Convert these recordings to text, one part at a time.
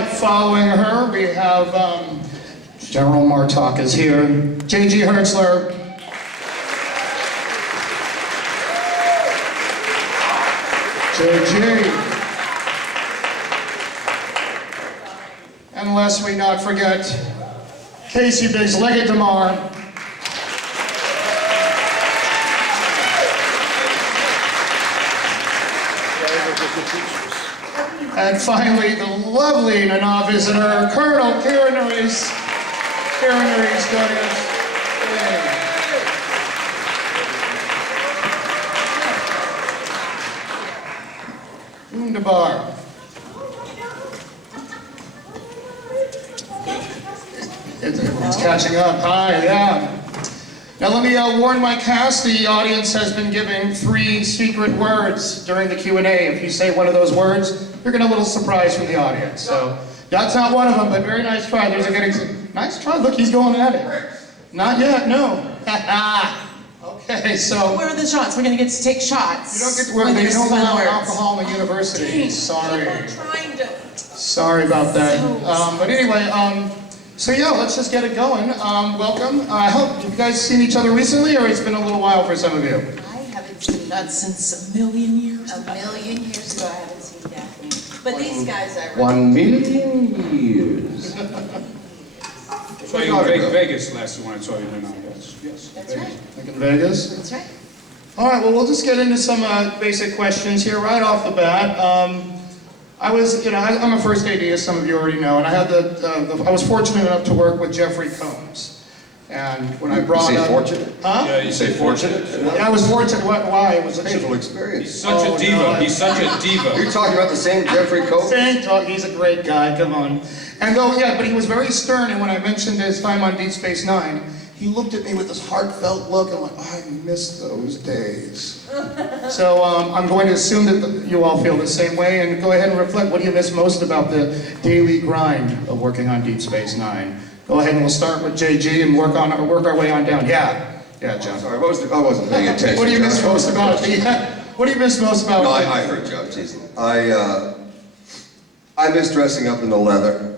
right, following her, we have General Martok is here. J.G. Hertzler. J.G. And lest we not forget, Casey Biggs-Leggett DeMar. And finally, the lovely Nana visitor, Colonel Canar is joining us. Wunderbar. It's catching up. Hi, yeah. Now let me warn my cast, the audience has been given 3 secret words during the Q&A. If you say one of those words, you're going to get a little surprise from the audience. So that's not one of them, but very nice try. There's a good, nice try. Look, he's going at it. Not yet, no. Okay, so. Where are the shots? We're going to get to take shots. You don't get to, they don't allow alcohol in the university. Dang, sorry. Trying to. Sorry about that. But anyway, so yeah, let's just get it going. Welcome. I hope you guys seen each other recently, or it's been a little while for some of you? I haven't seen Not since a million years. a million years ago. I haven't seen Daphne. But these guys, I 1 million years. So you in Vegas last one I saw you in on, yes. That's right. Like in Vegas? That's right. All right, well, we'll just get into some basic questions here right off the bat. I was, I'm a first AD, as some of you already know, and I had I was fortunate enough to work with Jeffrey Combs. And when I brought You say up... fortunate? Huh? Yeah, you say fortunate? Yeah, I was fortunate. Why? It was a Painful He's experience. such a diva. no. He's such a diva. You're talking about the same Jeffrey Combs? Same talk. He's a great guy. Come on. And though, yeah, but he was very stern. And when I mentioned his time on Deep Space Nine, he looked at me with this heartfelt look and went, "I miss those days." So I'm going to assume that you all feel the same way, and go ahead and reflect. What do you miss most about the daily grind of working on Deep Space Nine? Go ahead and we'll start with JG and work our way on down. Yeah, John. Sorry, I wasn't paying attention. What do you miss most about it? What do you miss most about it? No, I heard you. I'm teasing. I miss dressing up in the leather.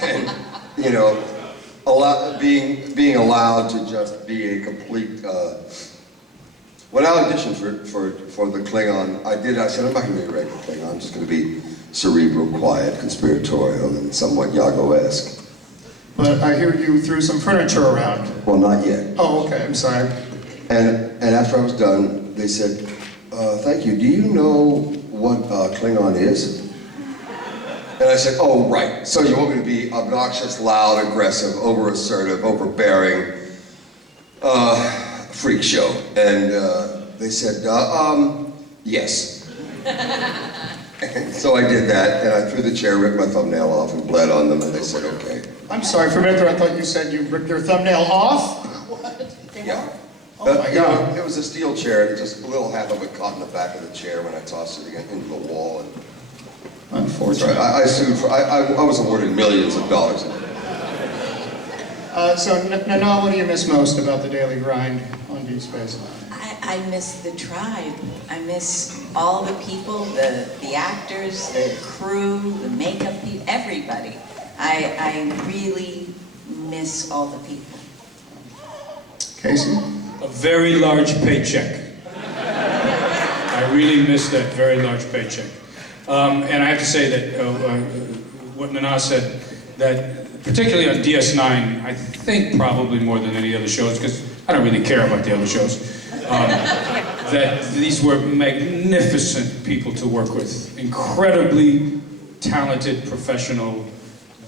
And being allowed to just be a complete. When I auditioned for the Klingon, I said I'm not going to be a regular Klingon. I'm just going to be cerebral, quiet, conspiratorial, and somewhat Yago-esque. But I hear you threw some furniture around. Well, not yet. Oh, okay, I'm sorry. And after I was done, they said, "Thank you. Do you know what Klingon is?" And I said, "Oh, right. So you want me to be obnoxious, loud, aggressive, over-assertive, overbearing, freak show?" And they said, "Yes." And so I did that, and I threw the chair, ripped my thumbnail off, and bled on them, and they said, "Okay." I'm sorry, for a minute there I thought you said you ripped your thumbnail off? What? Yeah. Oh my God. It was a steel chair, and just a little half of it caught in the back of the chair when I tossed it into the wall. And Unfortunately. I sued for, I was awarded millions of dollars. So, Nana, what do you miss most about the daily grind on Deep Space Nine? I miss the tribe. I miss all the people, the actors, the crew, the makeup people, everybody. I really miss all the people. Casey? A very large paycheck. I really miss that very large paycheck. And I have to say that what Nana said, that particularly on DS9, I think probably more than any other shows, because I don't really care about the other shows, that these were magnificent people to work with. Incredibly talented, professional,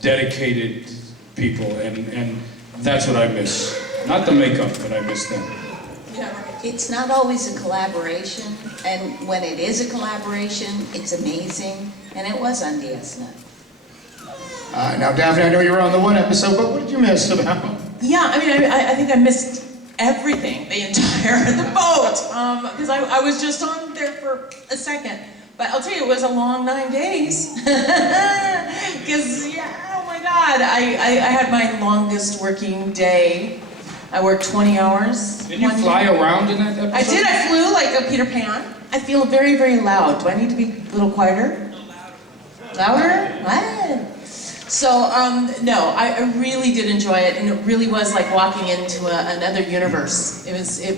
dedicated people, and that's what I miss. Not the makeup, but I miss them. It's not always a collaboration, and when it is a collaboration, it's amazing, and it was on DS9. Now, Daphne, I know you were on the one episode, but what did you miss about it? Yeah, I mean, I think I missed everything, the boat, because I was just on there for a second. But I'll tell you, it was a long 9 days. Because, oh my God, I had my longest working day. I worked 20 hours. Did you fly around in that episode? I did. I flew like go Peter Pan. I feel very, very loud. Do I need to be a little quieter? Louder? What? So, no, I really did enjoy it, and it really was like walking into another universe.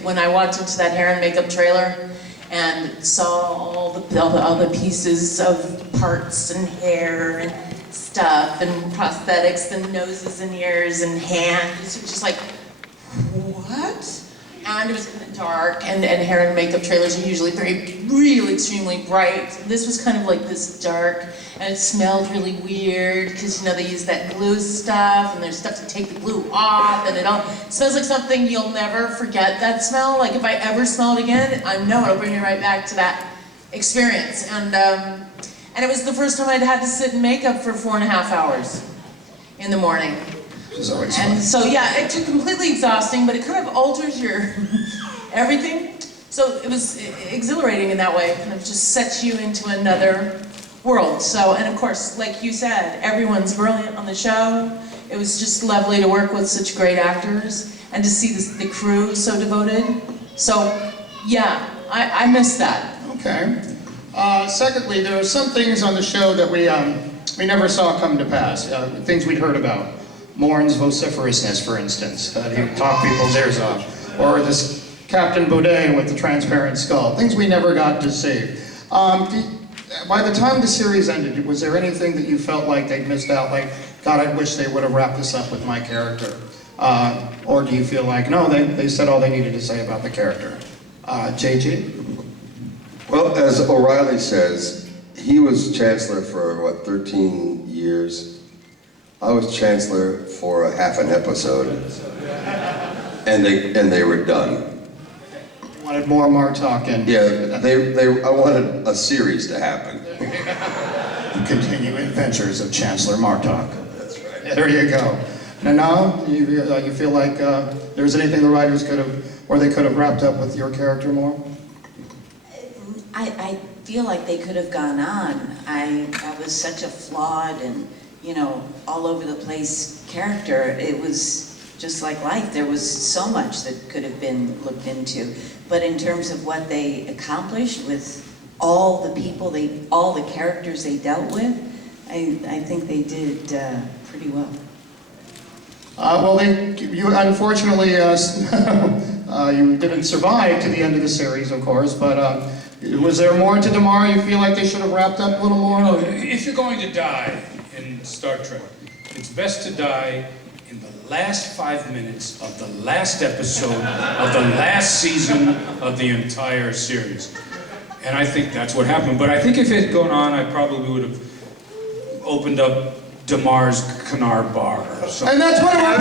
When I walked into that hair and makeup trailer and saw all the pieces of parts and hair and stuff and prosthetics and noses and ears and hands, it was just like, what? And it was in the dark, and hair and makeup trailers are usually really extremely bright. This was kind of like this dark, and it smelled really weird, because they use that glue stuff, and there's stuff to take the glue off, and it smells like something you'll never forget that smell. Like if I ever smell it again, I know it'll bring me right back to that experience. And it was the first time I'd had to sit in makeup for 4.5 hours in the morning. It's always fun. And so yeah, it's completely exhausting, but it kind of alters your everything. So it was exhilarating in that way. It kind of just sets you into another world. So, and of course, like you said, everyone's brilliant on the show. It was just lovely to work with such great actors and to see the crew so devoted. So yeah, I missed that. Okay. Secondly, there are some things on the show that we never saw come to pass, things we'd heard about. Morn's vociferousness, for instance, he'd talk people's ears off. Or this Captain Baudet with the transparent skull, things we never got to see. By the time the series ended, was there anything that you felt like they'd missed out, like, God, I wish they would have wrapped this up with my character? Or do you feel like, no, they said all they needed to say about the character? JG? Well, as O'Reilly says, he was Chancellor for, 13 years? I was Chancellor for half an episode, and they were done. Wanted more Martok and... Yeah, I wanted a series to happen. The continuing adventures of Chancellor Martok. That's right. There you go. Now, you feel like there was anything the writers could have, or they could have wrapped up with your character more? I feel like they could have gone on. I was such a flawed and, all over the place character. It was just like life. There was so much that could have been looked into. But in terms of what they accomplished with all the people, all the characters they dealt with, I think they did pretty well. You unfortunately, you didn't survive to the end of the series, of course, but was there more to Damar you feel like they should have wrapped up a little more? No, if you're going to die in Star Trek, it's best to die in the last 5 minutes of the last episode of the last season of the entire series. And I think that's what happened. But I think if it had gone on, I probably would have opened up Damar's Canar bar or something. And that's what our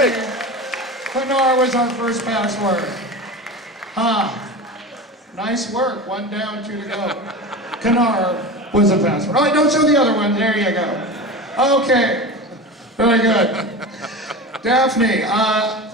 password. Canar was our first password. Nice work. 1 down, 2 to go. Canar was a password. All right, don't show the other one. There you go. Okay. Very good. Daphne, I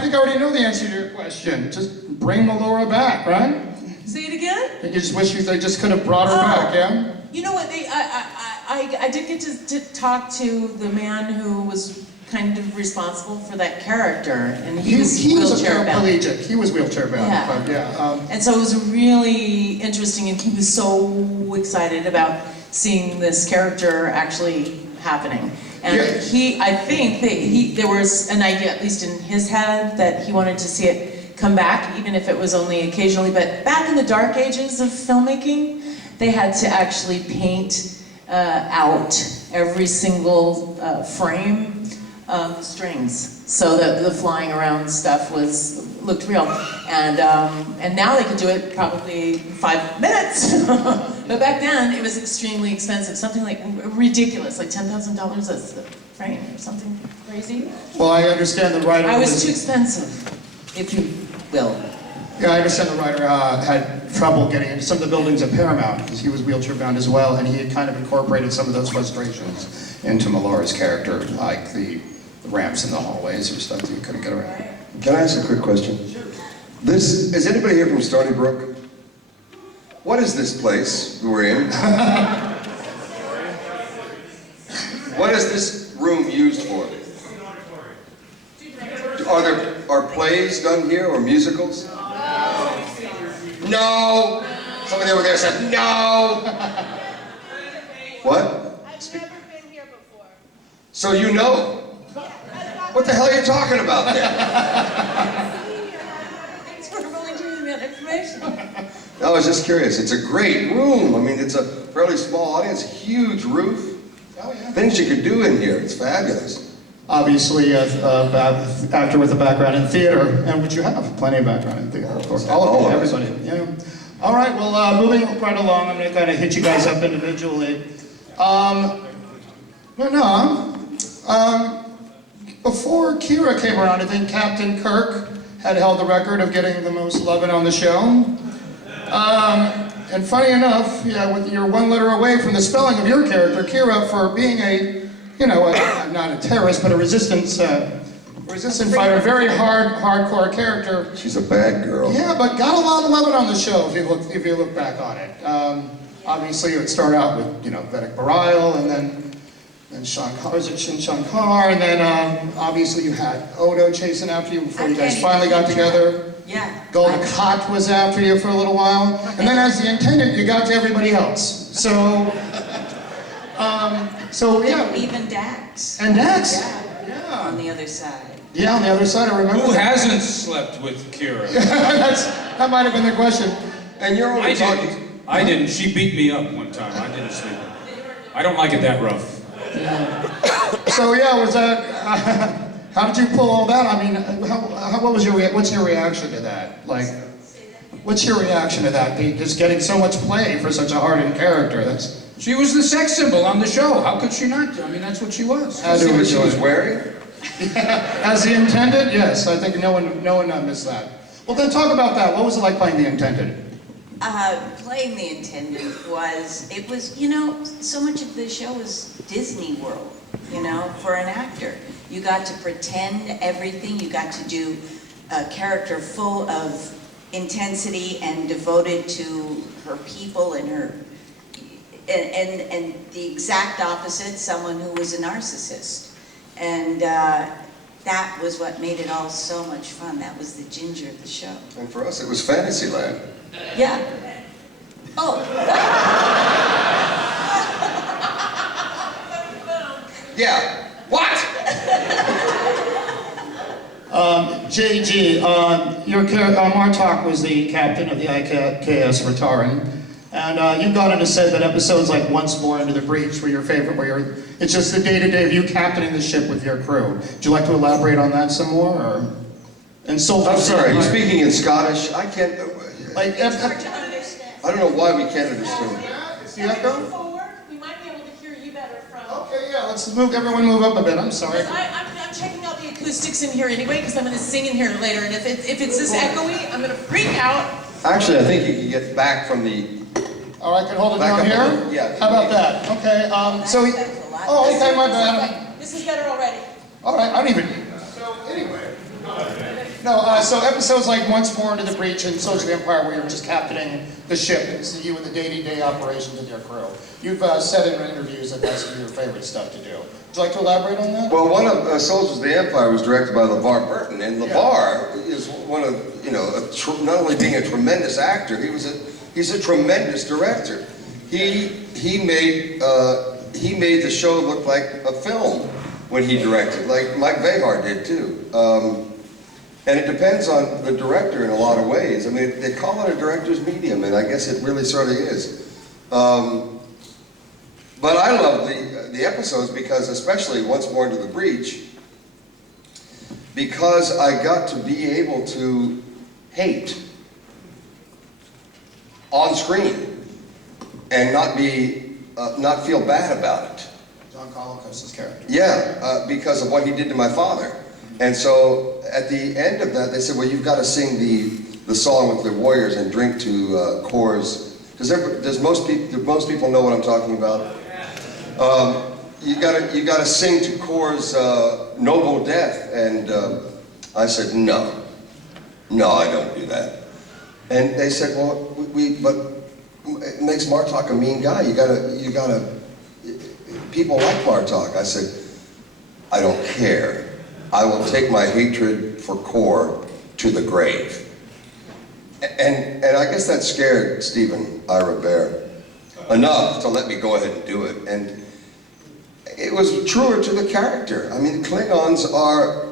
think I already know the answer to your question. Just bring Melora back, right? Say it again? You just wish they just could have brought her back, yeah? You know what, I did get to talk to the man who was kind of responsible for that character, and he was wheelchair bound. Paraplegic. He was wheelchair bound, Yeah. but yeah. And so it was really interesting, and he was so excited about seeing this character actually happening. And Yeah. I think that there was an idea, at least in his head, that he wanted to see it come back, even if it was only occasionally. But back in the dark ages of filmmaking, they had to actually paint out every single frame of strings, so that the flying around stuff looked real. And now they could do it probably 5 minutes. But back then it was extremely expensive, something like ridiculous, like $10,000 a frame or something crazy. Well, I understand the writer I was too expensive, if you will. Yeah, I understand the writer had trouble getting into some of the buildings at Paramount because he was wheelchair bound as well, and he had kind of incorporated some of those frustrations into Melora's character, like the ramps in the hallways or stuff that you couldn't get around. Can I ask a quick question? Is anybody here from Stony Brook? What is this place we're in? What is this room used for? Are plays done here or musicals? No. Somebody over there said no. What? I've never been here before. So you know? What the hell are you talking about there? Thanks for willing to give me that information. I was just curious. It's a great room. I mean, it's a fairly small audience, huge roof. Oh, yeah. Things you could do in here. It's fabulous. Obviously, actor with a background in theater, and which you have plenty of background in theater, of course. All of everybody. Yeah. All right. Well, moving right along, I'm going to kind of hit you guys up individually. Before Kira came around, I think Captain Kirk had held the record of getting the most loving on the show. And funny enough, you're one letter away from the spelling of your character, Kira, for being not a terrorist, but a resistance fighter, a very hardcore character. She's a bad girl. Yeah, but got a lot of loving on the show if you look back on it. Obviously, it would start out with Vedic Barile, and then Canar, and then obviously you had Odo chasing after you before you guys finally got together. Yeah. Golden Cot was after you for a little while, and then as the intendant, you got to everybody else. So yeah. Even Dax. And Dax. Yeah. On the other side. Yeah, on the other side, I remember. Who that. hasn't slept with Kira? That might have been the question. And you're only talking. I didn't. She beat me up one time. I didn't sleep with her. I don't like it that rough. So yeah, was that? How did you pull all that? I mean, what's your reaction to that? Like, what's your reaction to that? Just getting so much play for such a hardened character. She was the sex symbol on the show. How could she not? I mean, that's what she was. See what she was wearing? As the intended, yes. I think no one missed that. Well, then talk about that. What was it like playing the intended? Playing the intendant was so much of the show was Disney World, for an actor. You got to pretend everything, you got to do a character full of intensity and devoted to her people and and the exact opposite, someone who was a narcissist. And that was what made it all so much fun. That was the ginger of the show. And for us, it was Fantasyland. Yeah. Oh. Yeah. What? JG, your character, Martok was the captain of the IKS Rataran, and you've gone on to say that episodes like Once More Into the Breach were your favorite, it's just the day-to-day of you captaining the ship with your crew. Would you like to elaborate on that some more, or? And so I'm sorry, are you speaking in Scottish? I can't. Like, Hard to understand. I don't know why we can't understand. is the echo? Forward, we might be able to hear you better from. Okay, yeah, everyone move up a bit, I'm sorry. I'm checking out the acoustics in here anyway, because I'm going to sing in here later, and if it's this echoey, I'm going to freak out. Actually, I think you can get back from the. All right, can hold it Back down up a here? little, yeah. How about that? Okay, so, That's a lot. okay, my bad. This is better already. All right, I don't even, so anyway. No, so episodes like Once More Into the Breach and Soldiers of the Empire where you're just captaining the ship, it's you and the day-to-day operations of your crew. You've said in interviews that that's your favorite stuff to do. Would you like to elaborate on that? Well, one of Soldiers of the Empire was directed by LeVar Burton, and LeVar is one of, not only being a tremendous actor, he's a tremendous director. He made the show look like a film when he directed, like Mike Vehar did too. And it depends on the director in a lot of ways. I mean, they call it a director's medium, and I guess it really sort of is. But I love the episodes because, especially Once More Into the Breach, because I got to be able to hate on screen and not feel bad about it. John Colicos's character. Yeah, because of what he did to my father. And so at the end of that, they said, well, you've got to sing the song with the Warriors and drink to Core's. Does most people know what I'm talking about? You got to sing to Core's noble death. And I said, no, I don't do that. And they said, well, but it makes Martok a mean guy. You gotta. People like Martok. I said, I don't care. I will take my hatred for Core to the grave. And I guess that scared Stephen Ira Bear enough to let me go ahead and do it. And it was truer to the character. I mean, Klingons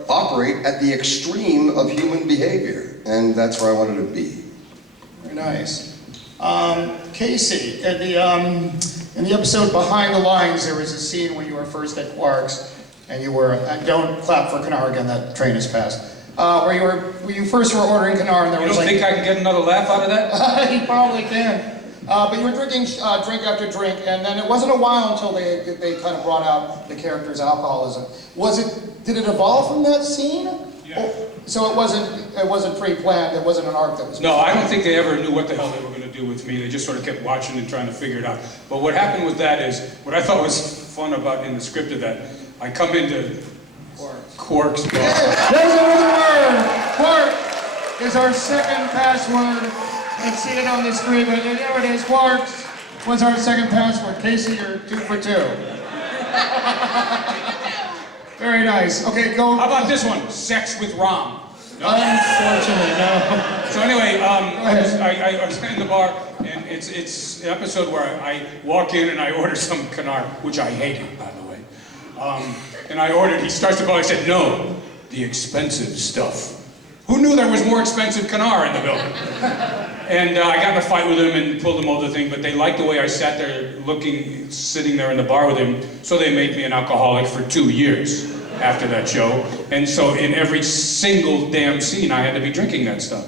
operate at the extreme of human behavior, and that's where I wanted to be. Very nice. Casey, in the episode Behind the Lines, there was a scene when you were first at Quark's, and you were, and don't clap for Canar again, that train has passed, where you first were ordering Canar, and there was You don't think I can get another laugh out of that? You probably can. But you were drinking drink after drink, and then it wasn't a while until they kind of brought out the character's alcoholism. Did it evolve from that scene? Yeah. So it wasn't pre-planned, it wasn't an arc that was... No, I don't think they ever knew what the hell they were going to do with me. They just sort of kept watching and trying to figure it out. But what happened with that is, what I thought was fun about in the script of that, I come into Quark's bar. There's another word! Quark is our second password. Let's see it on the screen, but there it is. Quark was our second password. Casey, you're 2 for 2. Very nice. Okay, go. How about this one? Sex with Rom. No? Unfortunately, no. So anyway, I was in the bar, and it's an episode where I walk in and I order some Canar, which I hated, by the way. And I ordered, he starts the bar, I said, no, the expensive stuff. Who knew there was more expensive Canar in the building? And I got in a fight with him and pulled him over the thing, but they liked the way I sat there sitting there in the bar with him, so they made me an alcoholic for 2 years after that show. And so in every single damn scene, I had to be drinking that stuff.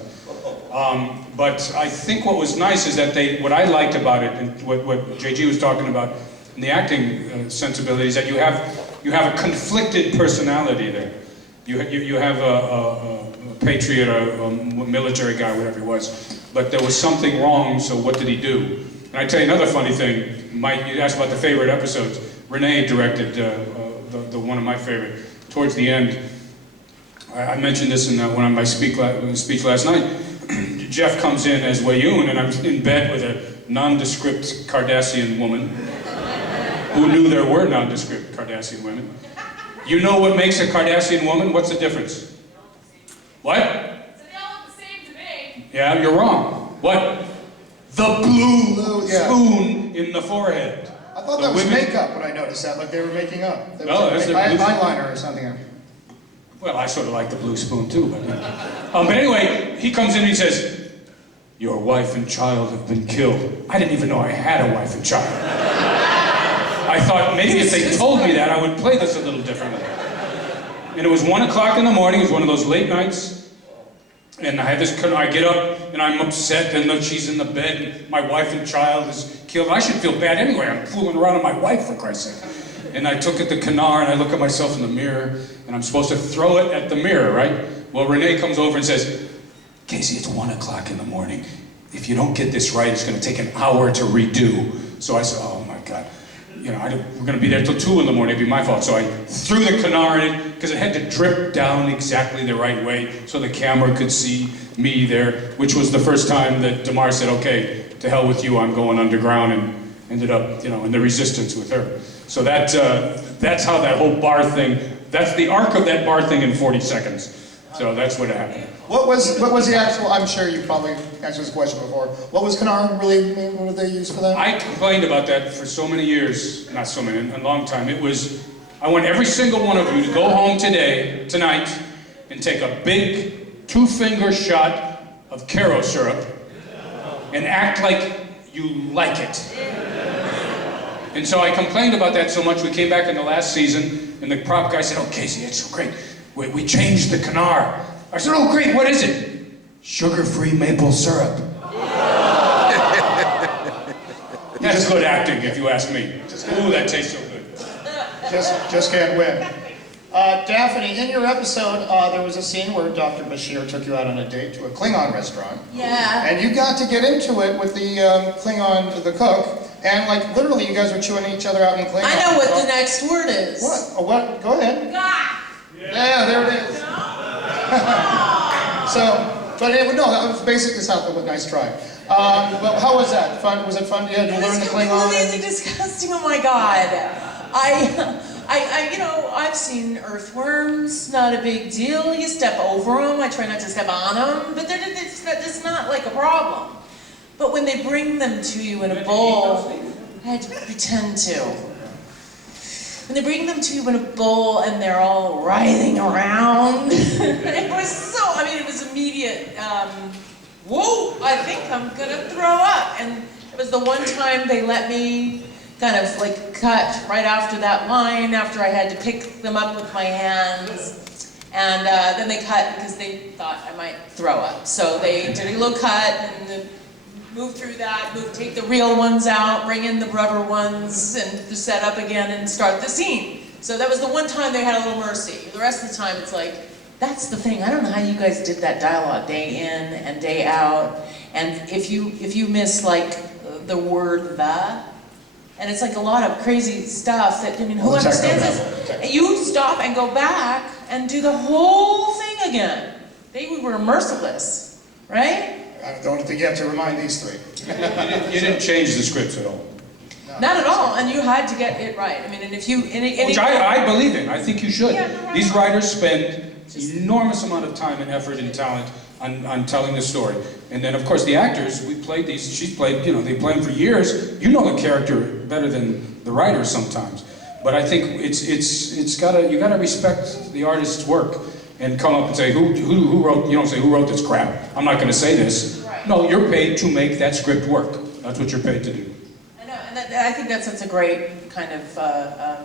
But I think what was nice is that what I liked about it, and what JG was talking about in the acting sensibility, is that you have a conflicted personality there. You have a patriot, a military guy, whatever he was, but there was something wrong, so what did he do? And I tell you another funny thing, Mike, you asked about the favorite episodes. Renee directed the one of my favorite. Towards the end, I mentioned this in one of my speech last night. Jeff comes in as Wayoon, and I'm in bed with a nondescript Cardassian woman who knew there were nondescript Cardassian women. You know what makes a Cardassian woman? What's the difference? What? So they all look the same to me. Yeah, you're wrong. What? The blue spoon in the forehead. I thought that was makeup when I noticed that, like they were making up. No, that's the blue eyeliner or something. Well, I sort of like the blue spoon too, but anyway, he comes in and he says, your wife and child have been killed. I didn't even know I had a wife and child. I thought maybe if they told me that, I would play this a little differently. And it was 1 o'clock in the morning, it was one of those late nights, and I get up, and I'm upset, and she's in the bed, and my wife and child is killed. I should feel bad anyway, I'm fooling around with my wife, for Christ's sake. And I took it to Canar, and I look at myself in the mirror, and I'm supposed to throw it at the mirror, right? Well, Renee comes over and says, Casey, it's 1 o'clock in the morning. If you don't get this right, it's gonna take an hour to redo. So I said, oh my God. You know, we're going to be there till 2 in the morning, it'd be my fault. So I threw the Canar in it, because it had to drip down exactly the right way so the camera could see me there, which was the first time that Damar said, okay, to hell with you, I'm going underground, and ended up, you know, in the resistance with her. So that's how that whole bar thing, that's the arc of that bar thing in 40 seconds. So that's what happened. What was the actual, I'm sure you probably answered this question before, what was Canar really mean? What did they use for that? I complained about that for so many years, not so many, a long time. It was, I want every single one of you to go home tonight, and take a big 2-finger shot of Caro syrup, and act like you like it. And so I complained about that so much, we came back in the last season, and the prop guy said, oh, Casey, it's so great. We changed the Canar. I said, oh great, what is it? Sugar-free maple syrup. That's good acting, if you ask me. Ooh, that tastes so good. Just can't win. Daphne, in your episode, there was a scene where Dr. Bashir took you out on a date to a Klingon restaurant. Yeah. And you got to get into it with the Klingon, the cook, and like literally you guys were chewing each other out in Klingon. I know what the next word is. What? Oh, what? Go ahead. God. Yeah, there it is. No, that was basically something, but nice try. Well, how was that? Fun? Was it fun? You had to learn the Klingon? It's completely disgusting. Oh my God. I I've seen earthworms, not a big deal. You step over them, I try not to step on them, but it's not like a problem. But when they bring them to you in a bowl, I had to pretend to. When they bring them to you in a bowl and they're all writhing around, it was immediate, whoa, I think I'm gonna throw up. And it was the one time they let me kind of like cut right after that line, after I had to pick them up with my hands. And then they cut because they thought I might throw up. So they did a little cut and then move through that, take the real ones out, bring in the rubber ones, and set up again and start the scene. So that was the one time they had a little mercy. The rest of the time it's like, that's the thing. I don't know how you guys did that dialogue day in and day out. And if you miss like the word the, and it's like a lot of crazy stuff that, I mean, who understands this? You stop and go back and do the whole thing again. They were merciless, right? I don't think you have to remind these three. You didn't change the scripts at all. Not at all, and you had to get it right. I mean, and if you... Which I believe in. I think you should. Yeah, no, These writers spend enormous amount of time and effort and talent on telling the story. And then, of course, the actors, we played these, she's played, they play them for years. You know the character better than the writers sometimes. But I think you gotta respect the artist's work and come up and say, who wrote, you don't say, who wrote this crap? I'm not gonna say this. Right. No, you're paid to make that script work. That's what you're paid to do. I know, and I think that's a great kind of, I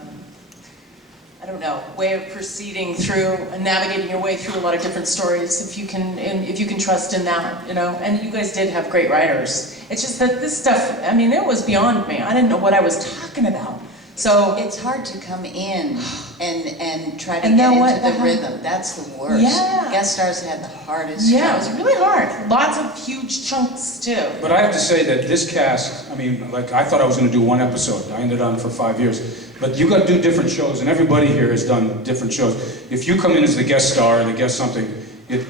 don't know, way of proceeding through and navigating your way through a lot of different stories, if you can trust in that, and you guys did have great writers. It's just that this stuff, I mean, it was beyond me. I didn't know what I was talking about. So It's hard to come in and try to And get know what into the the heck? rhythm. That's the worst. Yeah. Guest stars had the hardest yeah, it job. was really hard. Lots of huge chunks too. But I have to say that this cast, I mean, like, I thought I was going to do one episode. I ended on for 5 years. But you got to do different shows, and everybody here has done different shows. If you come in as the guest star or the guest something, it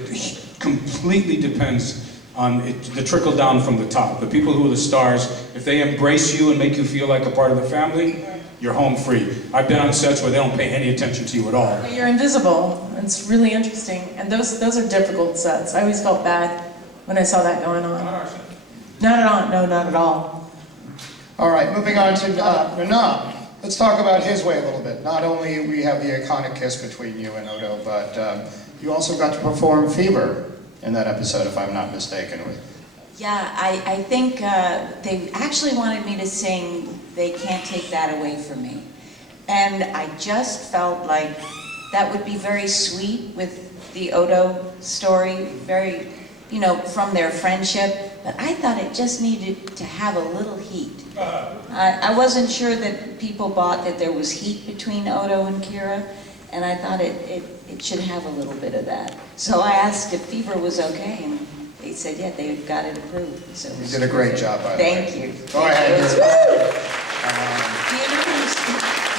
completely depends on the trickle down from the top. The people who are the stars, if they embrace you and make you feel like a part of the family, you're home free. I've been on sets where they don't pay any attention to you at all. You're invisible. It's really interesting. And those are difficult sets. I always felt bad when I saw that going on. Not at all. No, not at all. All right, moving on to Nana. Let's talk about his way a little bit. Not only we have the iconic kiss between you and Odo, but you also got to perform Fever in that episode, if I'm not mistaken. Yeah, I think they actually wanted me to sing They Can't Take That Away From Me. And I just felt like that would be very sweet with the Odo story, very, from their friendship. But I thought it just needed to have a little heat. I wasn't sure that people bought that there was heat between Odo and Kira, and I thought it should have a little bit of that. So I asked if Fever was okay, and they said, yeah, they got it approved. So You did a great job, by the way. Thank you. Go ahead. Do you know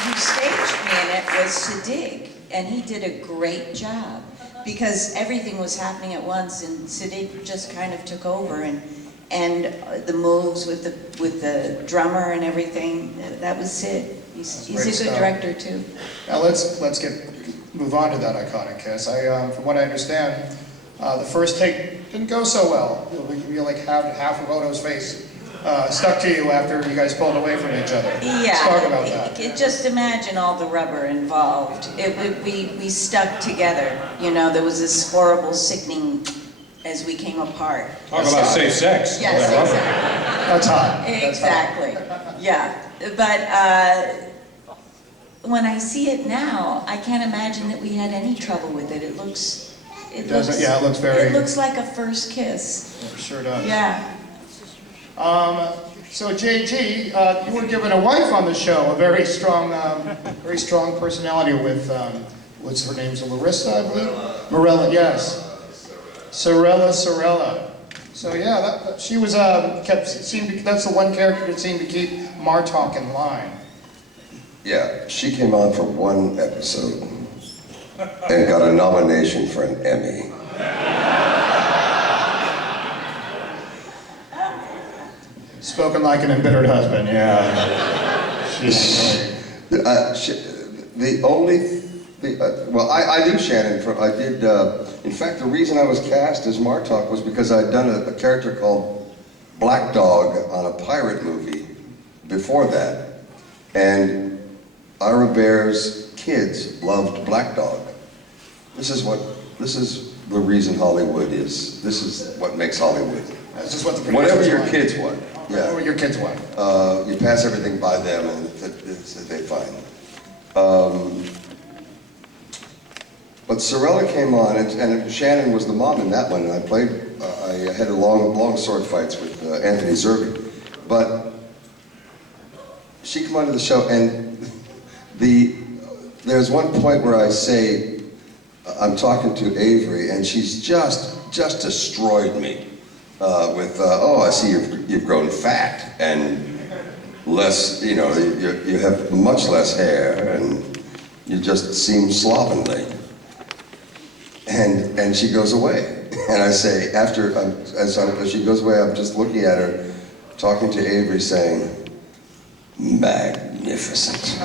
who staged me in it was Siddig, and he did a great job because everything was happening at once, and Siddig just kind of took over, and the moves with the drummer and everything, that was Sid. He's a good stuff. director too. Now let's move on to that iconic kiss. From what I understand, the first take didn't go so well. You like half of Odo's face stuck to you after you guys pulled away from each other. Yeah. Let's talk about that. Just imagine all the rubber involved. We stuck together. There was this horrible, sickening as we came apart. Talk about safe sex. Yes, exactly. That's hot. That's Exactly. Yeah. But when I see it now, I can't imagine that we had any trouble with it. It looks very. It looks like a first kiss. It sure does. Yeah. So JG, you were given a wife on the show, a very strong personality with, what's her name, Larissa, I believe? Morella, yes. Sorella. So yeah, she was, that's the one character that seemed to keep Martok in line. Yeah, she came on for one episode and got a nomination for an Emmy. Spoken like an embittered husband, yeah. Well, I knew Shannon from, I did, in fact, the reason I was cast as Martok was because I'd done a character called Black Dog on a pirate movie before that. And Ira Bear's kids loved Black Dog. This is the reason Hollywood is. This is what makes Hollywood. That's just what the Whatever producers your want. kids want. Yeah. Whatever your kids want. You pass everything by them and they find. But Sorella came on, and Shannon was the mom in that one, and I had long sword fights with Anthony Zerbe. But she came onto the show, and there's one point where I say, I'm talking to Avery, and she's just destroyed me with, oh, I see you've grown fat, and less, you know, you have much less hair, and you just seem slovenly. And she goes away. And I say, as she goes away, I'm just looking at her, talking to Avery, saying, magnificent.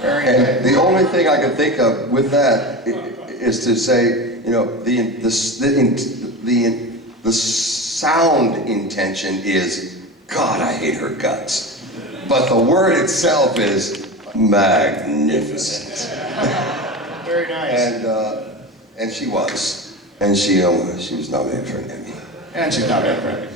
Very And nice. the only thing I can think of with that is to say, you know, the sound intention is, God, I hate her guts. But the word itself is magnificent. Very nice. And she was. And she was nominated for an Emmy. And she's not very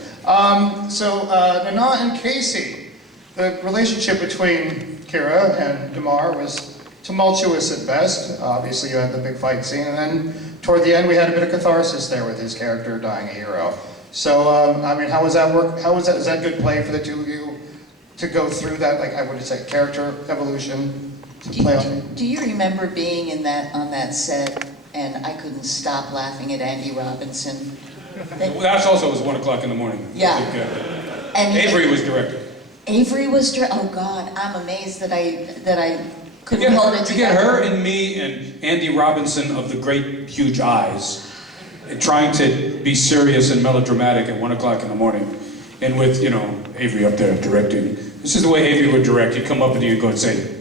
So, Nana and Casey, the relationship between Kira and Damar was tumultuous at best. Obviously, you had the big fight scene, and then toward the end, we had a bit of catharsis there with his character dying a hero. So, I mean, how was that work? Is that good play for the two of you to go through that? Like, I would say, character evolution to play on? Do you remember being on that set and I couldn't stop laughing at Andy Robinson? That also was 1 o'clock in the morning. Yeah. I think, And Avery was directing. Avery was oh God, I'm amazed that I couldn't hold it To get together. her and me and Andy Robinson of the great huge eyes trying to be serious and melodramatic at 1 o'clock in the morning, and with, you know, Avery up there directing. This is the way Avery would direct. He'd come up and he'd go and say,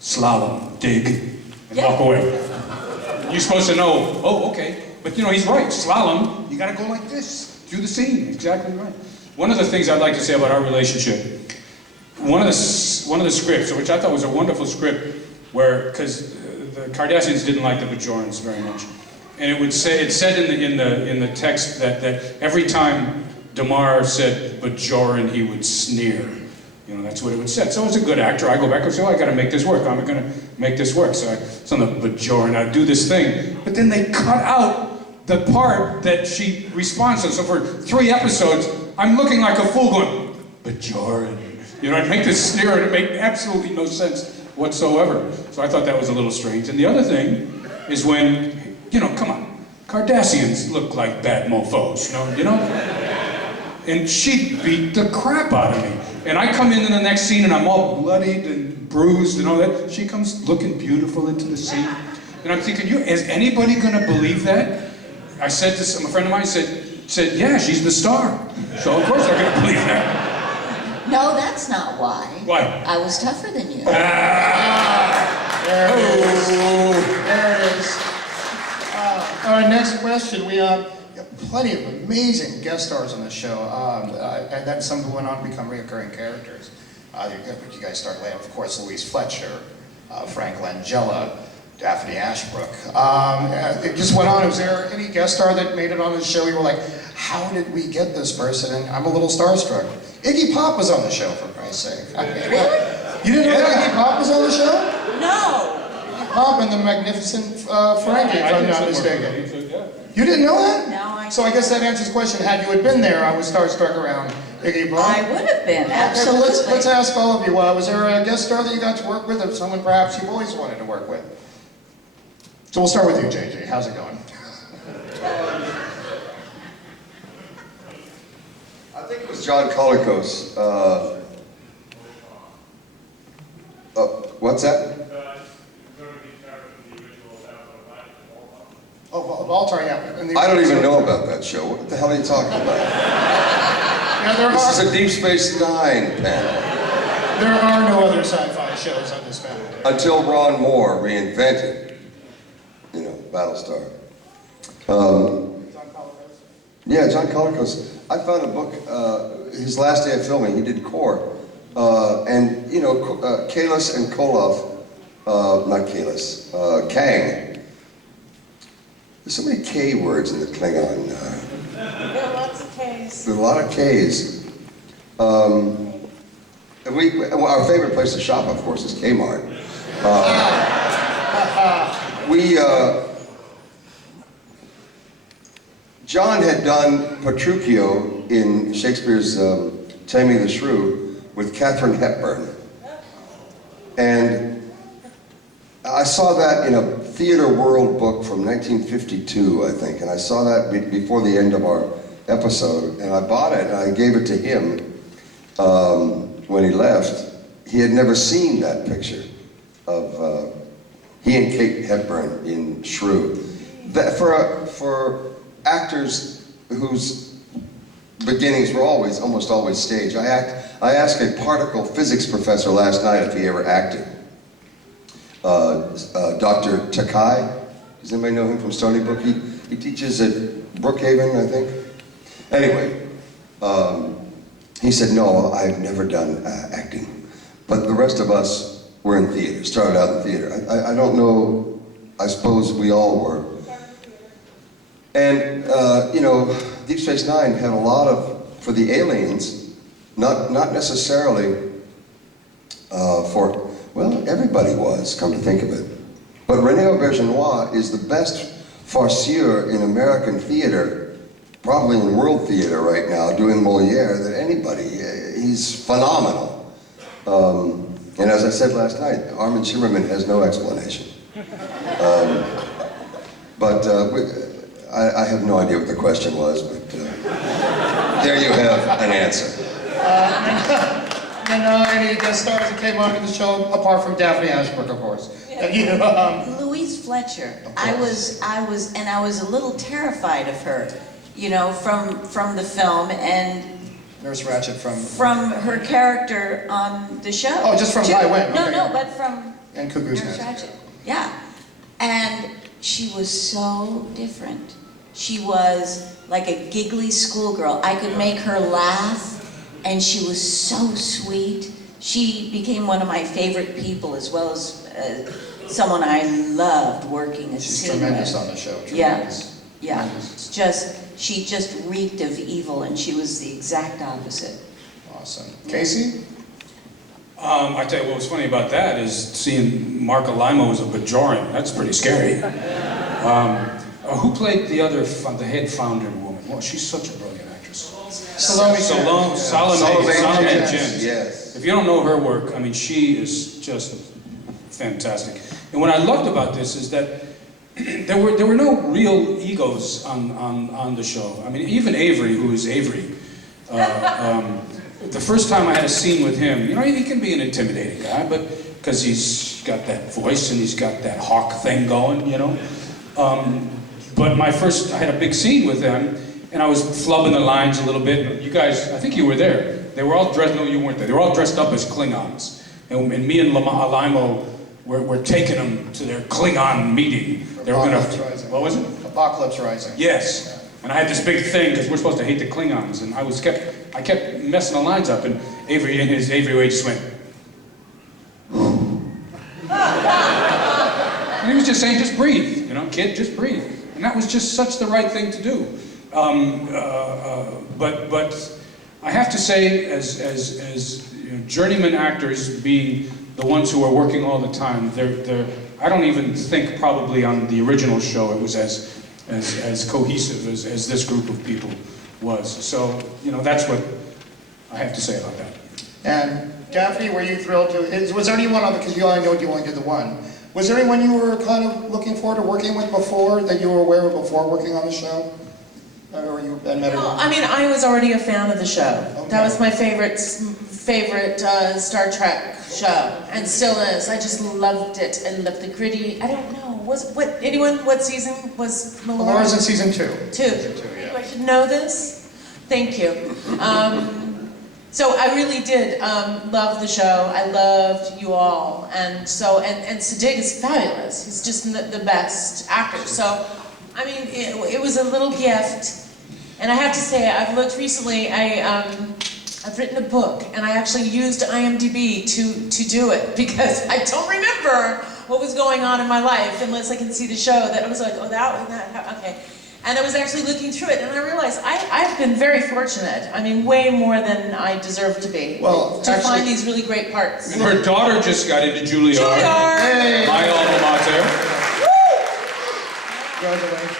slalom, dig, and walk away. You're supposed to know, oh, okay. But you know, he's right, slalom, you gotta go like this, do the scene, exactly right. One of the things I'd like to say about our relationship, one of the scripts, which I thought was a wonderful script, where, because the Cardassians didn't like the Bajorans very much. And it said in the text that every time Damar said Bajoran, he would sneer. You know, that's what it would say. So as a good actor, I go back and say, oh, I gotta make this work. I'm gonna make this work. So it's on the Bajoran, I do this thing. But then they cut out the part that she responds to. So for 3 episodes, I'm looking like a fool going, Bajoran. You know, I'd make this sneer and it made absolutely no sense whatsoever. So I thought that was a little strange. And the other thing is when, you know, come on, Cardassians look like bad mofos, you know? And she beat the crap out of me. And I come in the next scene and I'm all bloodied and bruised and all that. She comes looking beautiful into the scene. And I'm thinking, is anybody gonna believe that? I said to a friend of mine, said, yeah, she's the star. So of course they're gonna believe that. No, that's not why. Why? I was tougher than you. There it is. There it is. All right, next question. We have plenty of amazing guest stars on the show, and then some who went on to become reoccurring characters. You guys start laying, of course, Louise Fletcher, Frank Langella, Daphne Ashbrook. It just went on. Was there any guest star that made it on the show? You were like, how did we get this person? And I'm a little starstruck. Iggy Pop was on the show, for Christ's sake. Really? You didn't know that Iggy Pop was on the show? No. Pop and the Magnificent Frankie, if I'm not mistaken. You didn't know that? No, I So I guess that answers the question. Had you been there, I was starstruck around Iggy Pop. I would have been, So absolutely. let's ask all of you, was there a guest star that you got to work with, or someone perhaps you've always wanted to work with? So we'll start with you, JJ. How's it going? I think it was John Colicos. What's that? Oh, Baltar, yeah. I don't even know about that show. What the hell are you talking about? Yeah, there This are, is a Deep Space Nine panel. there are no other sci-fi shows on this panel. until Ron Moore reinvented, you know, Battlestar. Yeah, John Colicos. I found a book, his last day of filming, he did Core. And, you know, Kalis and Koloff, not Kalis, Kang. There's so many K words in the Klingon. There are lots of Ks. There's a lot of Ks. And well, our favorite place to shop, of course, is Kmart. John had done Petruchio in Shakespeare's Taming the Shrew with Katharine Hepburn. And I saw that in a Theater World book from 1952, I think, and I saw that before the end of our episode, and I bought it and I gave it to him when he left. He had never seen that picture of he and Kate Hepburn in Shrew. That for actors whose beginnings were almost always stage. I asked a particle physics professor last night if he ever acted. Dr. Takai, does anybody know him from Stony Brook? He teaches at Brookhaven, I think. Anyway, he said, no, I've never done acting. But the rest of us were in theater, started out in theater. I don't know, I suppose we all were. And, you know, Deep Space Nine had a lot of, for the aliens, not necessarily for, well, everybody was, come to think of it. But René Auberjonois is the best farceur in American theater, probably in world theater right now, doing Moliere, than anybody. He's phenomenal. And as I said last night, Armin Shimmerman has no explanation. I have no idea what the question was, but there you have an answer. Any guest stars that came onto the show, apart from Daphne Ashbrook, of course. Louise Fletcher. Of I course. was a little terrified of her, you know, from the film and Nurse Ratched from her character on the show. Oh, just from too. High Wind, No, okay. no, but from And Cuckoo's Nurse Nest. Ratched. Yeah, and she was so different. She was like a giggly schoolgirl. I could make her laugh, and she was so sweet. She became one of my favorite people, as well as someone I loved working as She's scene tremendous with. on the show. Yeah, Tremendous. yeah. Tremendous. It's just, she just reeked of evil, and she was the exact opposite. Awesome. Casey? I tell you what was funny about that is seeing Mark Alimo as a Bajoran. That's pretty scary. Who played the head founder woman? Well, she's such a brilliant actress. Salome Salome Jens, Jens. yes. If you don't know her work, I mean, she is just fantastic. And what I loved about this is that there were no real egos on the show. I mean, even Avery, who is Avery, the first time I had a scene with him, you know, he can be an intimidating guy, but because he's got that voice and he's got that hawk thing going, you know. But I had a big scene with him, and I was flubbing the lines a little bit. You guys, I think you were there. They were all dressed, no, you weren't there. They were all dressed up as Klingons. And me and Alimo were taking them to their Klingon meeting. They were Apocalypse Rising. What was it? Apocalypse Rising. Yes. And I had this big thing, because we're supposed to hate the Klingons, and I kept messing the lines up, and Avery in his Avery way just went. And he was just saying, just breathe, you know, kid, just breathe. And that was just such the right thing to do. But I have to say, as you know, journeyman actors being the ones who are working all the time, I don't even think probably on the original show it was as cohesive as this group of people was. So, you know, that's what I have to say about that. And Daphne, were you thrilled to, was there anyone on, because you only know you only did the one, was there anyone you were kind of looking forward to working with before, that you were aware of before working on the show? Or you had met Well, everyone? I mean, I was already a fan of the show. Okay. That was my favorite Star Trek show, and still is. I just loved it. I loved the gritty. I don't know. What season was Melora? Melora's in season 2. Two. Yeah. I should know this. Thank you. So I really did love the show. I loved you all, and Sadig is fabulous. He's just the best actor. So, I mean, it was a little gift, and I have to say, I've looked recently. I've written a book, and I actually used IMDb to do it because I don't remember what was going on in my life unless I can see the show. That I was like, oh, that okay. And I was actually looking through it, and I realized I've been very fortunate. I mean, way more than I deserve to be. Well, to find these really great parts. Her daughter just got into Juilliard. Hey. My alma mater. Congratulations.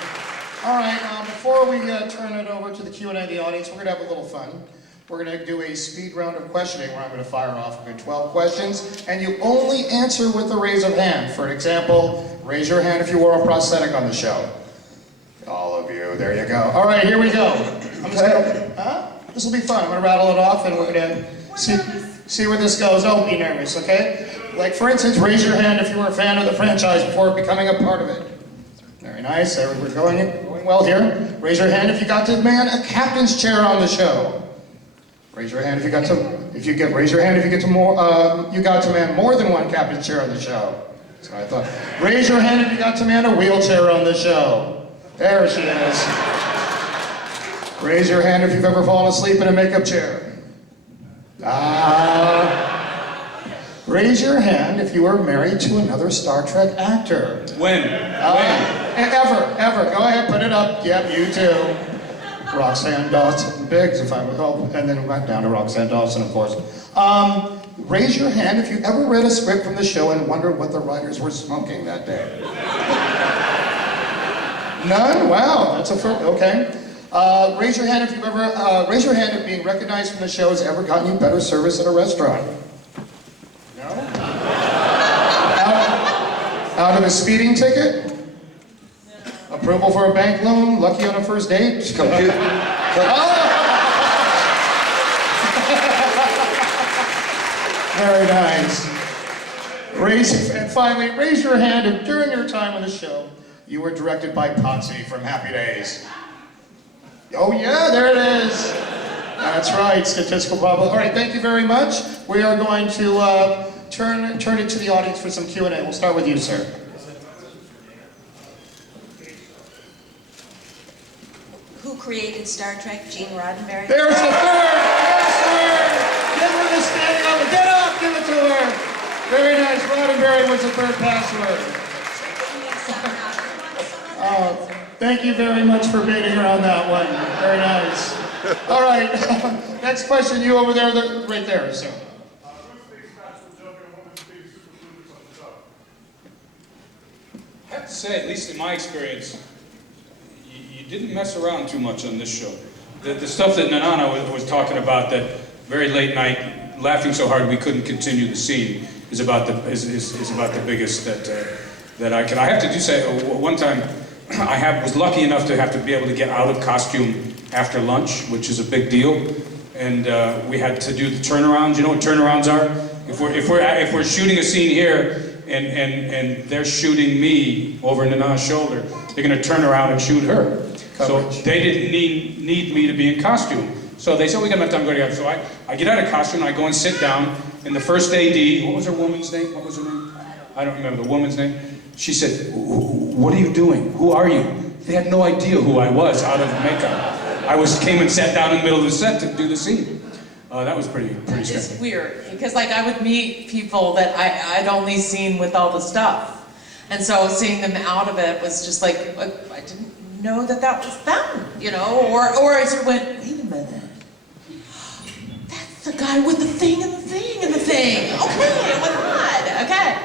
All right, before we turn it over to the Q&A of the audience, we're going to have a little fun. We're going to do a speed round of questioning where I'm going to fire off a good 12 questions, and you only answer with a raise of hand. For example, raise your hand if you wore a prosthetic on the show. All of you, there you go. All right, here we go. This will be fun. I'm going to rattle it off, and we're going to see where this goes. Don't be nervous, okay? Like, for instance, raise your hand if you were a fan of the franchise before becoming a part of it. Very nice. We're going well here. Raise your hand if you got to man a captain's chair on the show. Raise your hand if you got to man more than one captain's chair on the show. That's what I thought. Raise your hand if you got to man a wheelchair on the show. There she is. Raise your hand if you've ever fallen asleep in a makeup chair. Raise your hand if you were married to another Star Trek actor. When? Ever. Go ahead, put it up. Yep, you too. Roxanne Dawson Biggs, if I recall, and then back down to Roxanne Dawson, of course. Raise your hand if you ever read a script from the show and wondered what the writers were smoking that day. None? Wow, that's a first. Okay. Raise your hand if you've ever. Raise your hand if being recognized from the show has ever gotten you better service at a restaurant. No. Out of a speeding ticket. Approval for a bank loan, lucky on a first date. Very nice. And finally, raise your hand if during your time on the show, you were directed by Potsy from Happy Days. Oh yeah, there it is. That's right, statistical probability. All right, thank you very much. We are going to turn it to the audience for some Q&A. We'll start with you, sir. Who created Star Trek? Gene Roddenberry? There's the third! Yes, sir! Give her the standing up. Get up! Give it to her! Very nice. Roddenberry was the third password. Thank you very much for beating her on that one. Very nice. All right. Next question. You over there, right there, sir. I have to say, at least in my experience, you didn't mess around too much on this show. The stuff that Nanana was talking about, that very late night, laughing so hard we couldn't continue the scene, is about the biggest that I can. I have to say, one time, was lucky enough to have to be able to get out of costume after lunch, which is a big deal, and we had to do the turnarounds. You know what turnarounds are? If we're shooting a scene here and they're shooting me over Nana's shoulder, they're going to turn around and shoot her. Coverage. So they didn't need me to be in costume. So they said, we got enough time to go together. So I get out of costume, I go and sit down, and the first AD, what was her woman's name? What was her name? I don't remember the woman's name. She said, what are you doing? Who are you? They had no idea who I was out of makeup. I came and sat down in the middle of the set to do the scene. That was pretty scary. It's weird, because like I would meet people that I'd only seen with all the stuff. And so seeing them out of it was just like, I didn't know that was them, you know? Or I sort of went, wait a minute. That's the guy with the thing and the thing and the thing. Okay, what not? Okay.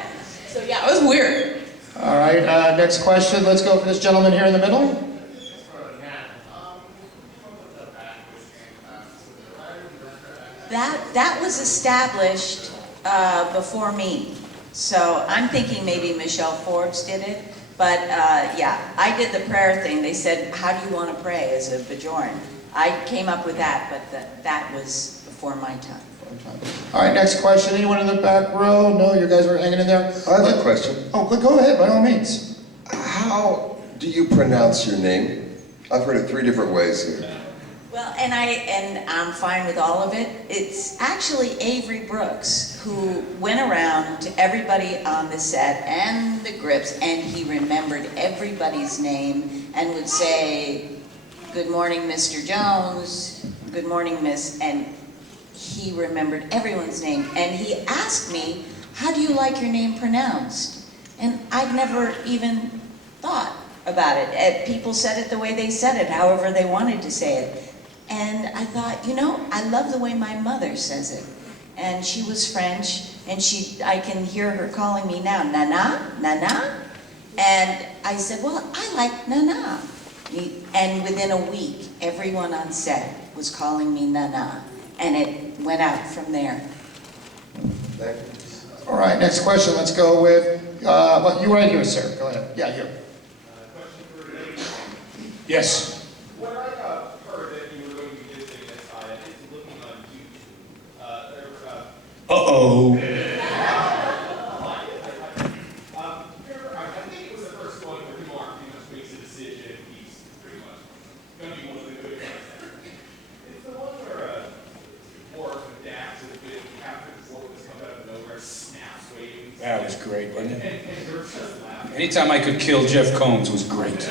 So yeah, it was weird. All right, next question. Let's go for this gentleman here in the middle. That was established before me. So I'm thinking maybe Michelle Forbes did it. But yeah, I did the prayer thing. They said, how do you want to pray as a Bajoran? I came up with that, but that was before my time. All right, next question. Anyone in the back row? No, you guys are hanging in there. I have a question. Oh, go ahead, by all means. How do you pronounce your name? I've heard it 3 different ways here. Well, and I'm fine with all of it. It's actually Avery Brooks who went around to everybody on the set and the grips, and he remembered everybody's name and would say, "Good morning, Mr. Jones. Good morning, Miss," and he remembered everyone's name. And he asked me, "How do you like your name pronounced?" And I'd never even thought about it. People said it the way they said it, however they wanted to say it. And I thought, you know, I love the way my mother says it. And she was French, and I can hear her calling me now, Nana, Nana. And I said, well, I like Nana. And within a week, everyone on set was calling me Nana. And it went out from there. Thank you. All right, next question. Let's go with, well, you right here, sir. Go ahead. Yeah, here. Yes. When I heard that you were going to be visiting this, I is looking on YouTube. Uh-oh. I think it was the first one where Mark pretty much makes a decision. He's pretty much going to be one of the good guys there. It's the one where Mark adapts a bit after the world has come out of nowhere, snaps waving. That was great, wasn't it? And you're just laughing. Anytime I could kill Jeff Combs was great.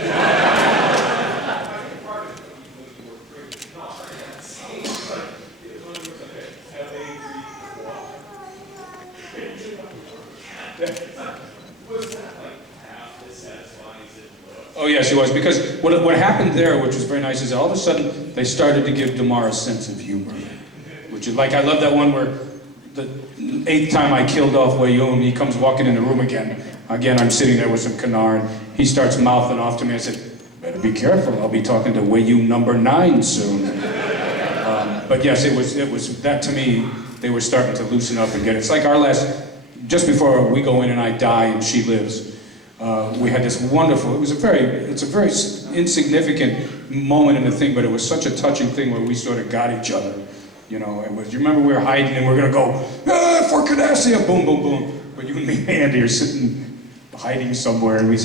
Oh yes, it was, because what happened there, which was very nice, is all of a sudden they started to give Damar a sense of humor, which is like, I love that one where the 8th time I killed off Wayoon, he comes walking in the room again. Again, I'm sitting there with some Canar, and he starts mouthing off to me. I said, better be careful, I'll be talking to Wayoon number 9 soon. But yes, it was that to me, they were starting to loosen up and get it. It's like our last, just before we go in and I die and she lives, we had this wonderful, it's a very insignificant moment in the thing, but it was such a touching thing where we sort of got each other, you know. Do you remember we were hiding and we were gonna go, for Canassia, boom, boom, boom. But you and me, Andy, are sitting hiding somewhere, and we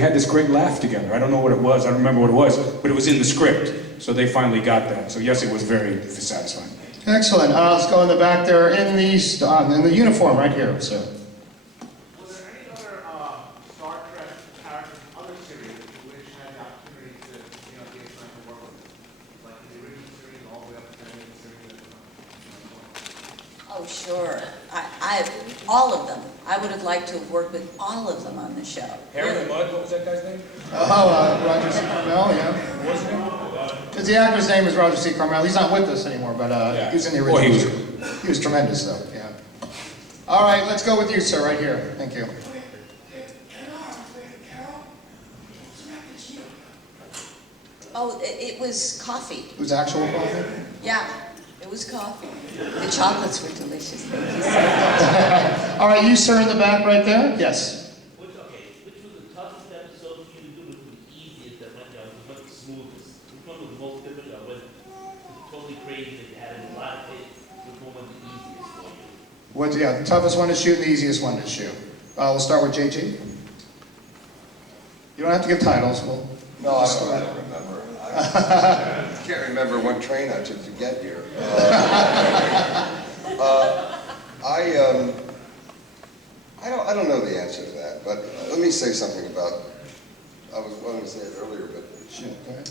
had this great laugh together. I don't know what it was, I don't remember what it was, but it was in the script, so they finally got that. So yes, it was very satisfying. Excellent. Let's go in the back there in the uniform right here, sir. Was there any other Star Trek characters in other series that you wish had the opportunity to, get a chance to work with? Like the original series all the way up to the new series? Oh, sure. All of them. I would have liked to have worked with all of them on the show. Hair in the Mud, what was that guy's name? Roger C. Carmel, yeah. Wasn't it? Because the actor's name is Roger C. Carmel. He's not with us anymore, but he was in the Well, original. He was tremendous, though, yeah. All right, let's go with you, sir, right here. Thank you. Oh, it was coffee. It was actual coffee? Yeah, it was coffee. The chocolates were delicious. Thank you so much. All right, you, sir, in the back right there? Yes. Which was the toughest episode for you to do? Which was the easiest that went down? Which was the smoothest? Which one was the most difficult? Was totally crazy that you had a lot of it? Which one was the easiest for you? The toughest one to shoot and the easiest one to shoot. We'll start with JG. You don't have to give titles. No, I don't remember. I can't remember what train I took to get here. I don't know the answer to that, but let me say something about, I was going to say it earlier, but Sure, go ahead.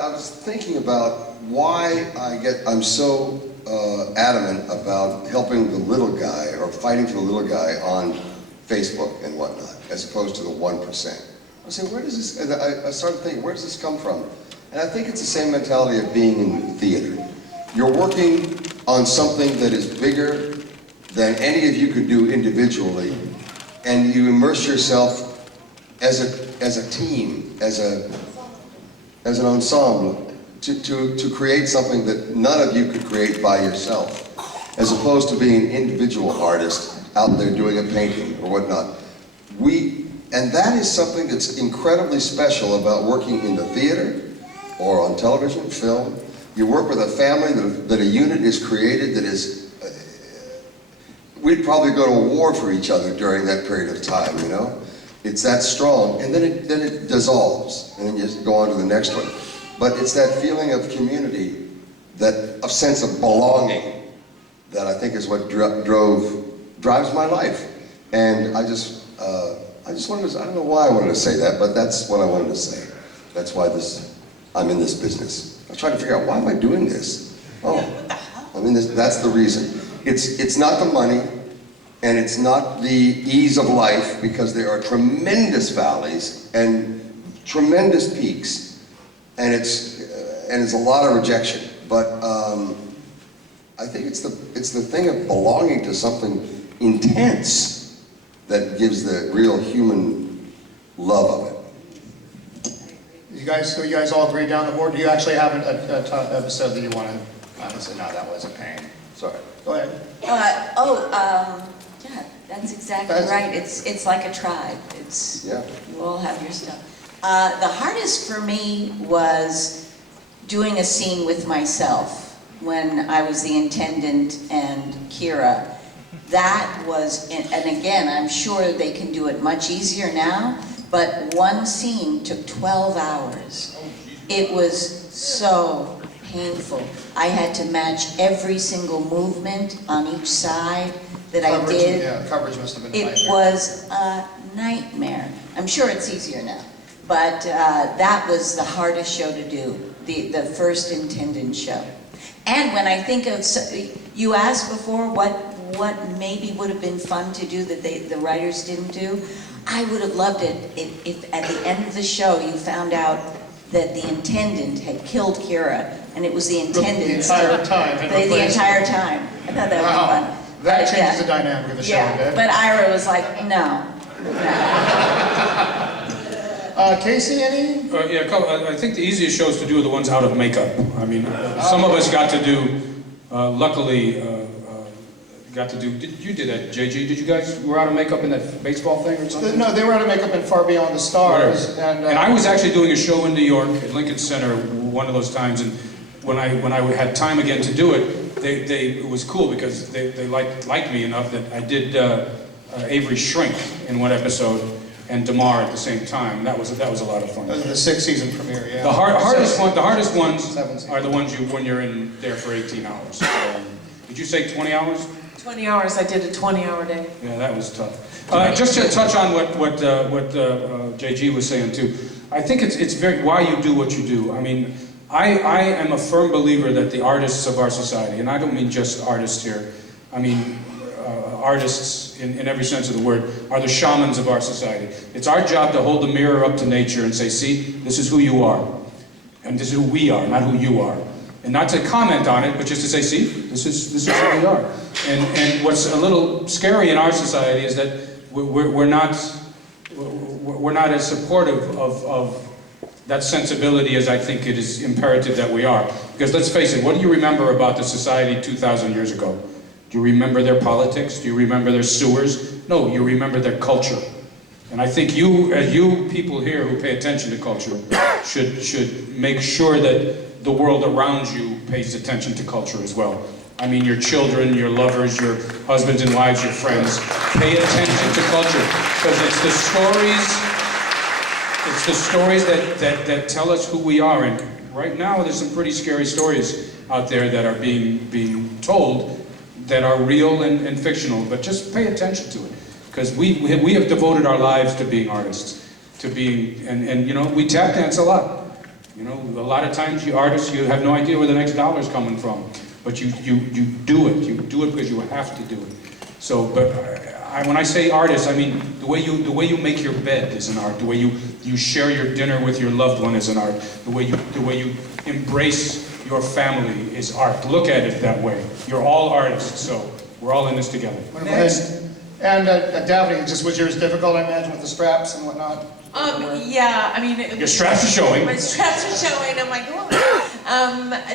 I was thinking about why I'm so adamant about helping the little guy or fighting for the little guy on Facebook and whatnot, as opposed to the 1%. I say, where does this, and I started thinking, where does this come from? And I think it's the same mentality of being in theater. You're working on something that is bigger than any of you could do individually, and you immerse yourself as a team, as an ensemble, to create something that none of you could create by yourself, as opposed to being an individual artist out there doing a painting or whatnot. And that is something that's incredibly special about working in the theater or on television, film. You work with a family that a unit is created that is, we'd probably go to war for each other during that period of time, you know? It's that strong, and then it dissolves, and then you go on to the next one. but it's that feeling of community, of sense of belonging, that I think is what drives my life. And I just wanted to, I don't know why I wanted to say that, but that's what I wanted to say. That's why I'm in this business. I was trying to figure out, why am I doing this? Oh, I'm in this, that's the reason. It's not the money, and it's not the ease of life, because there are tremendous valleys and tremendous peaks, and it's a lot of rejection. But I think it's the thing of belonging to something intense that gives the real human love of it. So you guys all agree down the board? Do you actually have an episode that you want to say, no, that was a pain? Sorry. Go ahead. Yeah, that's exactly right. It's like a tribe. You all have your stuff. The hardest for me was doing a scene with myself when I was the intendant and Kira. That was, and again, I'm sure they can do it much easier now, but one scene took 12 hours. It was so painful. I had to match every single movement on each side that I did. Yeah, coverage must have been a nightmare. It was a nightmare. I'm sure it's easier now, but that was the hardest show to do, the first intendant show. And when I think of, you asked before what maybe would have been fun to do that the writers didn't do. I would have loved it if at the end of the show you found out that the intendant had killed Kira, and it was the intendant the entire time. The entire time. I thought that would be fun. That changes the dynamic of the show a bit. But Ira was like, no. Casey, any? Yeah, I think the easiest shows to do are the ones out of makeup. I mean, some of us got to do, luckily, you did that, JG, did you guys, were out of makeup in that baseball thing or something? No, they were out of makeup in Far Beyond the Stars. Right. And I was actually doing a show in New York at Lincoln Center one of those times, and when I had time again to do it, it was cool because they liked me enough that I did Avery Shrink in one episode and Damar at the same time. That was a lot of fun. The 6th season premiere, yeah. The hardest ones are the ones when you're in there for 18 hours. Did you say 20 hours? 20 hours, I did a 20-hour day. Yeah, that was tough. Just to touch on what JG was saying too, I think it's very why you do what you do. I mean, I am a firm believer that the artists of our society, and I don't mean just artists here, I mean artists in every sense of the word, are the shamans of our society. It's our job to hold the mirror up to nature and say, see, this is who you are, and this is who we are, not who you are. And not to comment on it, but just to say, see, this is who we are. And what's a little scary in our society is that we're not as supportive of that sensibility as I think it is imperative that we are. Because let's face it, what do you remember about the society 2,000 years ago? Do you remember their politics? Do you remember their sewers? No, you remember their culture. And I think you people here who pay attention to culture should make sure that the world around you pays attention to culture as well. I mean, your children, your lovers, your husbands and wives, your friends, pay attention to culture, because it's the stories that tell us who we are. And right now, there's some pretty scary stories out there that are being told that are real and fictional, but just pay attention to it, because we have devoted our lives to being artists, to being, and you know, we tap dance a lot. You know, a lot of times you artists, you have no idea where the next dollar's coming from, but you do it. You do it because you have to do it. So, but when I say artist, I mean the way you make your bed is an art. The way you share your dinner with your loved one is an art. The way you embrace your family is art. Look at it that way. You're all artists, so we're all in this together. Next. And Daphne, just was yours difficult, I imagine, with the straps and whatnot? Yeah, I mean... Your straps are showing. My straps are showing, I'm like, oh.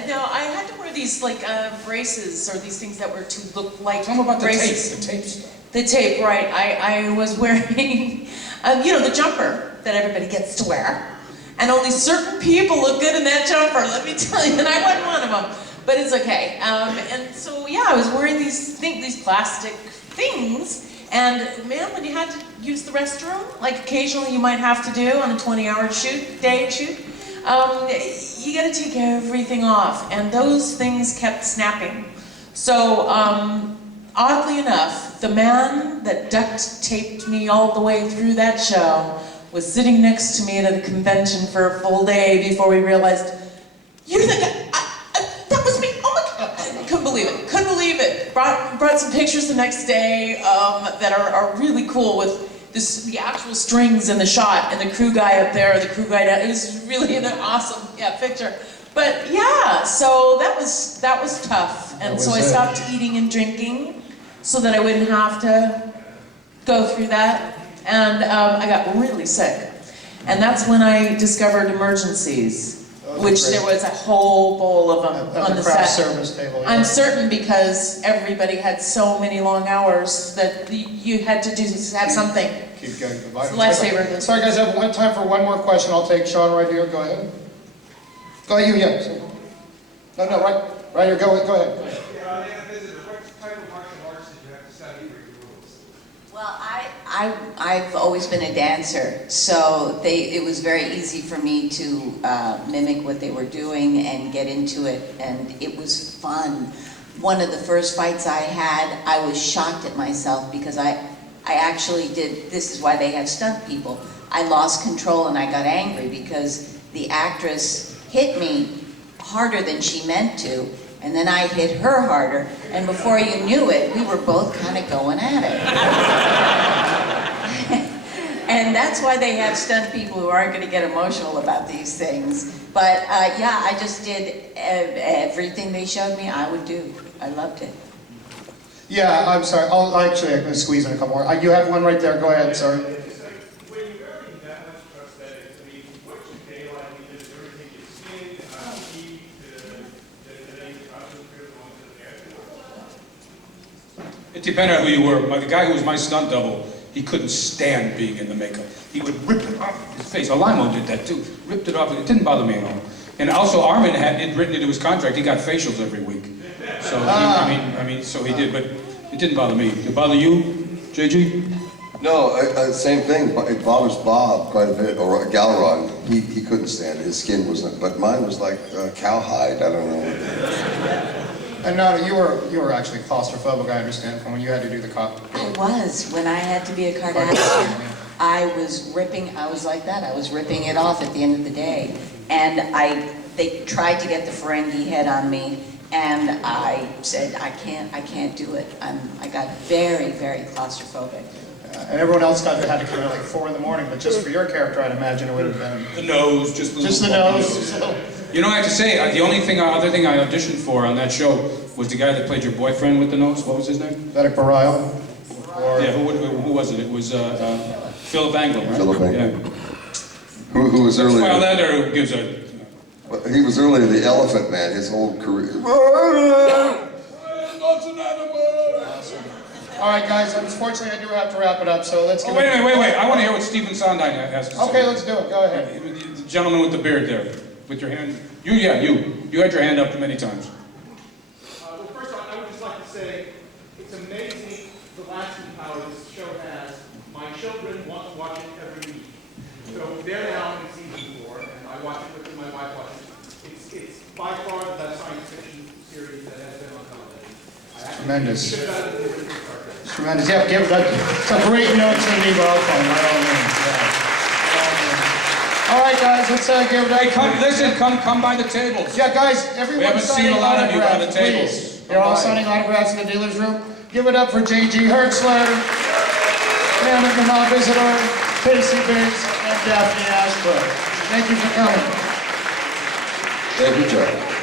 No, I had to wear these, like, braces, or these things that were to look like Tell me about braces. the tape stuff. The tape, right. I was wearing, you know, the jumper that everybody gets to wear. And only certain people look good in that jumper, let me tell you, and I wasn't one of them. But it's okay. And so, yeah, I was wearing these plastic things. And man, when you had to use the restroom, like occasionally you might have to do on a 20-hour day shoot, you got to take everything off, and those things kept snapping. So, oddly enough, the man that duct taped me all the way through that show was sitting next to me at a convention for a full day before we realized, you're the guy, that was me, oh my God. Couldn't believe it, couldn't believe it. Brought some pictures the next day that are really cool with the actual strings in the shot, and the crew guy up there, the crew guy down. It was really an awesome, picture. But yeah, so that was tough, and so I stopped eating and drinking so that I wouldn't have to go through that, and I got really sick, and that's when I discovered emergencies. Which there was a whole bowl of them on the craft set. service table. Yeah. I'm certain because everybody had so many long hours that you had to have something. Keep going. It's a lifesaver. Sorry guys, I have time for one more question. I'll take Sean right here. Go ahead. Go ahead, you, yeah. No, right here. Go ahead. What type of martial arts did you have to study for your rules? Well, I've always been a dancer, so it was very easy for me to mimic what they were doing and get into it, and it was fun. One of the first fights I had, I was shocked at myself because I actually did, this is why they have stunt people. I lost control and I got angry because the actress hit me harder than she meant to, and then I hit her harder, and before you knew it, we were both kind of going at it. And that's why they have stunt people who aren't going to get emotional about these things. But yeah, I just did everything they showed me I would do. I loved it. Yeah, I'm sorry. I'm going to squeeze in a couple more. You have one right there. Go ahead, sorry. When you're wearing that much prosthetics, I mean, what's your day like? I mean, does everything get skinned, heat, the costume crew going to the air? It depended on who you were. The guy who was my stunt double, he couldn't stand being in the makeup. He would rip it off his face. Alamo did that too. Ripped it off. It didn't bother me at all. And also, Armin had it written into his contract. He got facials every week. So I mean, so he did. But it didn't bother me. Did it bother you, JG? No, same thing. It bothers Bob quite a bit, or Galeron. He couldn't stand it. His skin wasn't, but mine was like cowhide. I don't know. And Nana, you were actually claustrophobic, I understand, from when you had to do the cop. I was. When I had to be a Kardashian, I was like that. I was ripping it off at the end of the day. And they tried to get the Ferengi head on me, and I said, I can't do it. I got very, very claustrophobic. And everyone else had to come in at like 4 in the morning, but just for your character, I'd imagine it would have been... The nose, just the nose. You know, I have to say, the other thing I auditioned for on that show was the guy that played your boyfriend with the nose. What was his name? Vedic Barile? Yeah, who was it? It was Philip Anglin, right? Philip Anglin. Yeah. Who was earlier? File that, or who gives a... He was earlier the Elephant Man. His whole career. All right, guys, unfortunately I do have to wrap it up, so let's give Wait. I want to hear what Stephen Sondheim has to say. Okay, let's do it. Go ahead. The gentleman with the beard there, with your hand. You had your hand up many times. Well, first off, I would just like to say it's amazing the lasting power this show has. My children want to watch it every week. So they're now in season 4, and I watch it with my wife watches it. It's by far the best science fiction series that has been on television. Tremendous. Tremendous. Yeah, give that. It's a great note to me, Bob. By all means. Yeah. All right, guys, let's give that. Hey, come by the tables. Yeah, guys, everyone. We haven't seen a lot of you by the tables. Please. You're all signing autographs in the dealer's room. Give it up for J.G. Hertzler, Canar Visitor, Casey Biggs, and Daphne Ashbrook. Thank you for coming. Thank you, Joe.